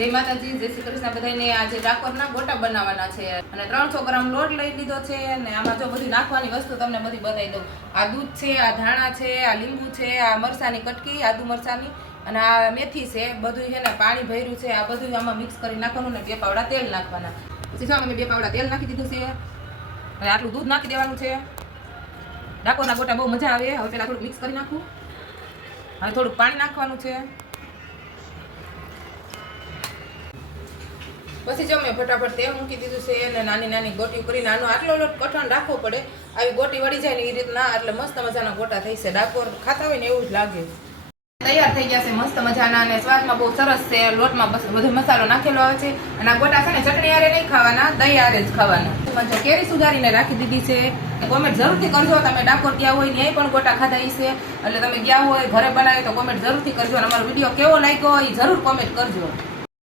જય માતાજી, જય શ્રી કૃષ્ણ બધાને। આજે ડાકોરના ગોટા બનાવવાના છે અને 300 ગ્રામ લોટ લઈ લીધો છે અને આમાં જો બધી નાખવાની વસ્તુ તમને બધી બતાવી દઉં। આ દૂધ છે, આ ધાણા છે, આ લીંબુ છે, આ મરચાની કટકી, આદુ મરચાની અને આ મેથી છે। બધું છે ને પાણી ભર્યું છે। આ બધું આમાં મિક્સ કરી નાખવાનું ને 2 પાવડા તેલ નાખવાના। પછી જો અમે 2 પાવડા તેલ નાખી દીધું છે અને આટલું દૂધ નાખી દેવાનું છે। ડાકોરના ગોટા બહુ મજા આવે। હવે પેલા થોડું મિક્સ કરી નાખું। હવે થોડું પાણી નાખવાનું છે। પછી જો મેં ફટાફટ તેલ મૂકી દીધું છે અને નાની નાની ગોટી કરીને આનો આટલો લોટ કઠણ રાખવો પડે। આવી ગોટી વળી જાય ને એ રીતના, એટલે મસ્ત મજાના ગોટા થઈ છે। ડાકોર ખાતા હોય ને એવું જ લાગે। તૈયાર થઈ ગયા છે મસ્ત મજાના અને સ્વાદમાં બહુ સરસ છે। લોટમાં બધો મસાલો નાખેલો આવે છે અને આ ગોટા છે ને ચટણી હારે નહીં ખાવાના, દહીં હારે જ ખાવાના। કેરી સુધારીને રાખી દીધી છે। કોમેન્ટ જરૂરથી કરજો, તમે ડાકોર ગયા હોય ને પણ ગોટા ખાધા છે, એટલે તમે ગયા હોય ઘરે બનાવે તો કોમેન્ટ જરૂરથી કરજો અને અમારો વિડીયો કેવો લાગ્યો એ જરૂર કોમેન્ટ કરજો।